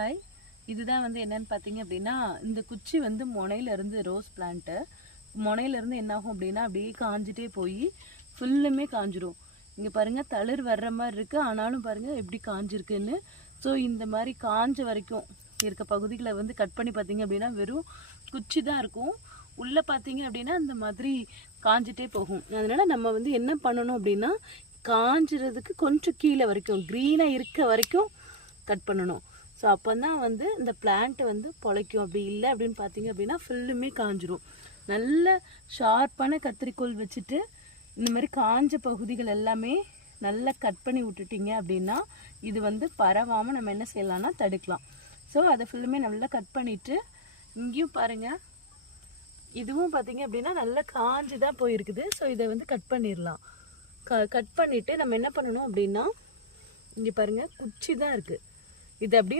Hi, இதுதான் வந்து என்னன்னு பார்த்தீங்க அப்படின்னா, இந்த குச்சி வந்து முனையிலேருந்து ரோஸ் பிளான்ட்டு முனையிலேருந்து என்ன ஆகும் அப்படின்னா அப்படியே காஞ்சிட்டே போய் ஃபுல்லுமே காஞ்சிரும். இங்கே பாருங்கள், தளிர் வர்ற மாதிரி இருக்குது, ஆனாலும் பாருங்கள் எப்படி காஞ்சிருக்குன்னு. ஸோ இந்த மாதிரி காஞ்ச வரைக்கும் இருக்க பகுதிகளை வந்து கட் பண்ணி பார்த்தீங்க அப்படின்னா வெறும் குச்சி தான் இருக்கும். உள்ளே பார்த்தீங்க அப்படின்னா இந்த மாதிரி காஞ்சிட்டே போகும். அதனால் நம்ம வந்து என்ன பண்ணணும் அப்படின்னா, காஞ்சிறதுக்கு கொஞ்சம் கீழே வரைக்கும் க்ரீனாக இருக்க வரைக்கும் கட் பண்ணணும். ஸோ அப்போ தான் வந்து இந்த பிளான்ட் வந்து பொழைக்கும். அப்படி இல்லை அப்படின்னு பார்த்தீங்க அப்படின்னா ஃபுல்லுமே காஞ்சிரும். நல்ல ஷார்ப்பான கத்திரிக்கோல் வச்சுட்டு இந்த மாதிரி காஞ்ச பகுதிகள் எல்லாமே நல்லா கட் பண்ணி விட்டுட்டிங்க அப்படின்னா இது வந்து பரவாமல் நம்ம என்ன செய்யலாம்னா தடுக்கலாம். ஸோ அதை ஃபுல்லுமே நல்லா கட் பண்ணிவிட்டு, இங்கேயும் பாருங்கள், இதுவும் பார்த்தீங்க அப்படின்னா நல்லா காஞ்சி தான் போயிருக்குது. ஸோ இதை வந்து கட் பண்ணிடலாம். கட் பண்ணிவிட்டு நம்ம என்ன பண்ணணும் அப்படின்னா, இங்கே பாருங்கள், குச்சி தான் இருக்குது, இது அப்படியே